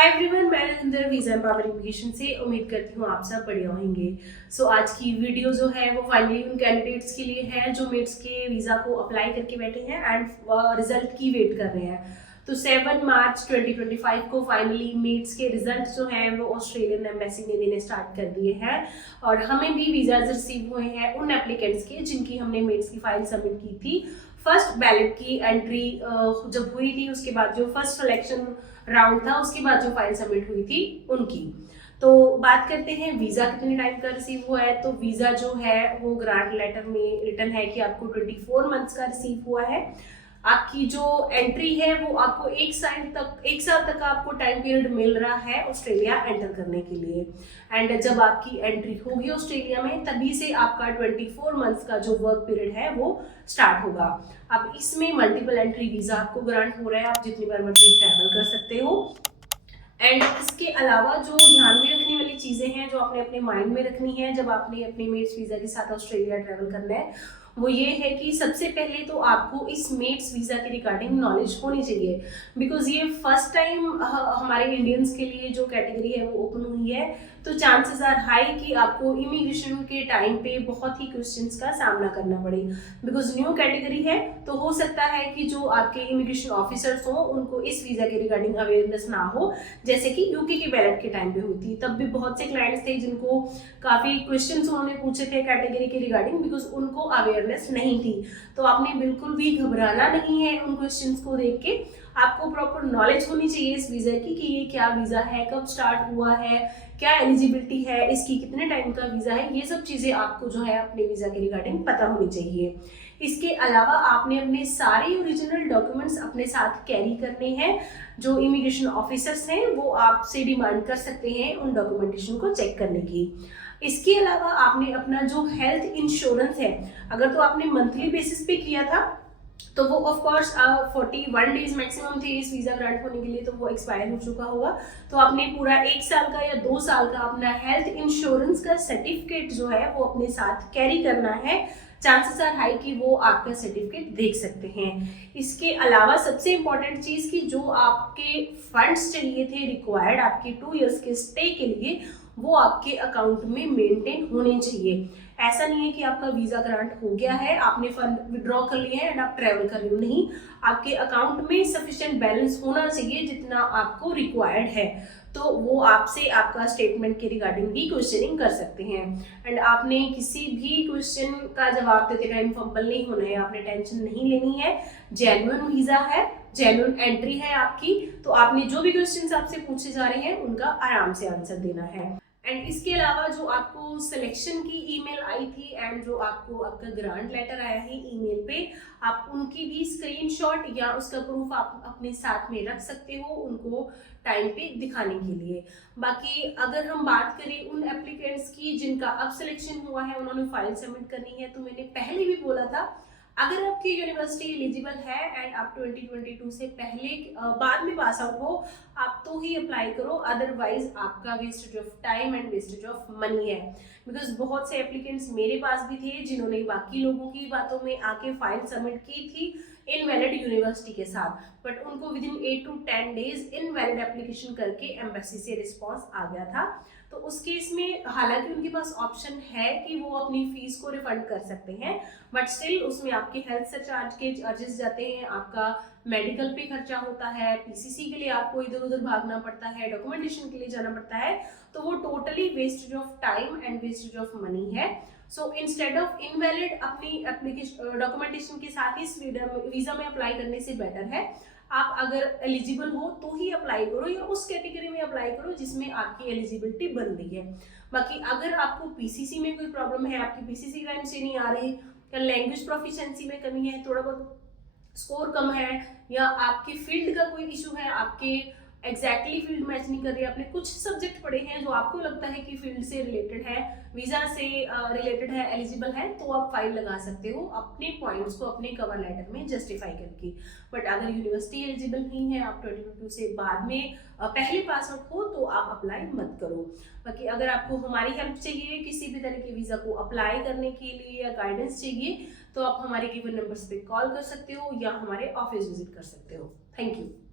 Hi everyone, मैं Rajinder visa empower immigration से उम्मीद करती हूँ आप सब बढ़िया होंगे। आज की वीडियो जो है वो फाइनली उन कैंडिडेट्स के लिए है जो मेट्स के वीज़ा को अप्लाई करके बैठे हैं एंड रिजल्ट की वेट कर रहे हैं। तो 7 मार्च 2025 को फाइनली मेट्स के रिजल्ट जो हैं वो ऑस्ट्रेलियन एम्बेसी ने देने स्टार्ट कर दिए हैं और हमें भी वीज़ाज रिसीव हुए हैं उन एप्लीकेंट्स के जिनकी हमने मेट्स की फाइल सबमिट की थी। फर्स्ट बैलेट की एंट्री जब हुई थी उसके बाद जो फर्स्ट सिलेक्शन राउंड था उसके बाद जो फाइल सबमिट हुई थी उनकी। तो बात करते हैं वीज़ा कितने टाइम का रिसीव हुआ है। तो वीज़ा जो है वो ग्रांट लेटर में रिटर्न है कि आपको 24 मंथ्स का रिसीव हुआ है। आपकी जो एंट्री है वो आपको एक साल तक का आपको टाइम पीरियड मिल रहा है ऑस्ट्रेलिया एंटर करने के लिए। एंड जब आपकी एंट्री होगी ऑस्ट्रेलिया में तभी से आपका 24 मंथ्स का जो वर्क पीरियड है वो स्टार्ट होगा। अब इसमें मल्टीपल एंट्री वीज़ा आपको ग्रांट हो रहा है, आप जितनी बार मर्जी ट्रैवल कर सकते हो। एंड इसके अलावा जो ध्यान में रखने वाली चीज़ें हैं जो आपने अपने माइंड में रखनी है जब आपने अपने मेट्स वीज़ा के साथ ऑस्ट्रेलिया ट्रैवल करना है वो ये है कि सबसे पहले तो आपको इस मेट्स वीज़ा के रिगार्डिंग नॉलेज होनी चाहिए। बिकॉज ये फर्स्ट टाइम हमारे इंडियंस के लिए जो कैटेगरी है वो ओपन हुई है, तो चांसेस आर हाई कि आपको इमिग्रेशन के टाइम पे बहुत ही क्वेश्चंस का सामना करना पड़े। बिकॉज न्यू कैटेगरी है तो हो सकता है कि जो आपके इमिग्रेशन ऑफिसर्स हों उनको इस वीज़ा के रिगार्डिंग अवेयरनेस ना हो, जैसे कि यूके के बैलेट के टाइम पे हुई थी। तब भी बहुत से क्लाइंट्स थे जिनको काफ़ी क्वेश्चंस उन्होंने पूछे थे कैटेगरी के रिगार्डिंग, बिकॉज उनको अवेयरनेस नहीं थी। तो आपने बिल्कुल भी घबराना नहीं है उन क्वेश्चंस को देख के। आपको प्रॉपर नॉलेज होनी चाहिए इस वीज़ा की कि ये क्या वीज़ा है, कब स्टार्ट हुआ है, क्या एलिजिबिलिटी है इसकी, कितने टाइम का वीज़ा है, ये सब चीज़ें आपको जो है अपने वीज़ा के रिगार्डिंग पता होनी चाहिए। इसके अलावा आपने अपने सारे ओरिजिनल डॉक्यूमेंट्स अपने साथ कैरी करने हैं। जो इमिग्रेशन ऑफिसर्स हैं वो आपसे डिमांड कर सकते हैं उन डॉक्यूमेंटेशन को चेक करने की। इसके अलावा आपने अपना जो हेल्थ इंश्योरेंस है, अगर तो आपने मंथली बेसिस पे किया था तो वो ऑफ कोर्स 41 डेज मैक्सिमम थे इस वीज़ा ग्रांट होने के लिए, तो वो एक्सपायर हो चुका होगा। तो आपने पूरा 1 साल का या 2 साल का अपना हेल्थ इंश्योरेंस का सर्टिफिकेट जो है वो अपने साथ कैरी करना है। चांसेस आर हाई कि वो आपका सर्टिफिकेट देख सकते हैं। इसके अलावा सबसे इम्पॉर्टेंट चीज़ कि जो आपके फंड्स चाहिए थे रिक्वायर्ड आपके 2 इयर्स के स्टे के लिए वो आपके अकाउंट में मेंटेन होने चाहिए। ऐसा नहीं है कि आपका वीज़ा ग्रांट हो गया है, आपने फंड विड्रॉ कर लिए हैं एंड आप ट्रैवल कर रहे हो, नहीं। आपके अकाउंट में सफिशिएंट बैलेंस होना चाहिए जितना आपको रिक्वायर्ड है। तो वो आपसे आपका स्टेटमेंट के रिगार्डिंग भी क्वेश्चनिंग कर सकते हैं। एंड आपने किसी भी क्वेश्चन का जवाब देते टाइम फंबल नहीं होना है, आपने टेंशन नहीं लेनी है। जेन्युइन वीज़ा है, जेन्युइन एंट्री है आपकी, तो आपने जो भी क्वेश्चंस आपसे पूछे जा रहे हैं उनका आराम से आंसर देना है। एंड इसके अलावा जो आपको सिलेक्शन की ईमेल आई थी एंड जो आपको आपका ग्रांट लेटर आया है ईमेल पे, आप उनकी भी स्क्रीनशॉट या उसका प्रूफ आप अपने साथ में रख सकते हो उनको टाइम पे दिखाने के लिए। बाकी अगर हम बात करें उन एप्लीकेंट्स की जिनका अब सिलेक्शन हुआ है, उन्होंने फाइल सबमिट करनी है, तो मैंने पहले भी बोला था अगर आपकी यूनिवर्सिटी एलिजिबल है एंड आप 2022 से पहले बाद में पास आउट हो आप तो ही अप्लाई करो, अदरवाइज आपका wastage of time and wastage of money है। बिकॉज बहुत से एप्लीकेंट्स मेरे पास भी थे जिन्होंने बाकी लोगों की बातों में आके फाइल सबमिट की थी इनवैलिड यूनिवर्सिटी के साथ, बट उनको with in 8 to 10 days invalid application करके एम्बेसी से रिस्पॉन्स आ गया था। तो उस केस में हालांकि उनके पास ऑप्शन है कि वो अपनी फीस को रिफंड कर सकते हैं, बट स्टिल उसमें आपके हेल्थ सरचार्ज के चार्जेस जाते हैं, आपका मेडिकल पे खर्चा होता है, पीसीसी के लिए आपको इधर उधर भागना पड़ता है, डॉक्यूमेंटेशन के लिए जाना पड़ता है, तो वो totally wastage of time and wastage of money है। सो इंस्टेड ऑफ इनवैलिड अपनी एप्लीकेशन डॉक्यूमेंटेशन के साथ ही वीज़ा में अप्लाई करने से बेटर है आप अगर एलिजिबल हो तो ही अप्लाई करो या उस कैटेगरी में अप्लाई करो जिसमें आपकी एलिजिबिलिटी बन रही है। बाकी अगर आपको पीसीसी में कोई प्रॉब्लम है, आपकी पीसीसी टाइम से नहीं आ रही, या लैंग्वेज प्रोफिशिएंसी में कमी है, थोड़ा बहुत स्कोर कम है, या आपकी फील्ड का कोई इशू है, आपके एग्जैक्टली फील्ड मैच नहीं कर रही, आपने कुछ सब्जेक्ट पढ़े हैं जो आपको लगता है कि फील्ड से रिलेटेड है, वीज़ा से रिलेटेड है, एलिजिबल है, तो आप फाइल लगा सकते हो अपने पॉइंट्स को अपने कवर लेटर में जस्टिफाई करके। बट अगर यूनिवर्सिटी एलिजिबल नहीं है, आप 2022 से बाद में पहले पास आउट हो, तो आप अप्लाई मत करो। बाकी अगर आपको हमारी हेल्प चाहिए किसी भी तरह के वीज़ा को अप्लाई करने के लिए या गाइडेंस चाहिए, तो आप हमारे गिवन नंबर्स पे कॉल कर सकते हो या हमारे ऑफिस विजिट कर सकते हो। Thank you.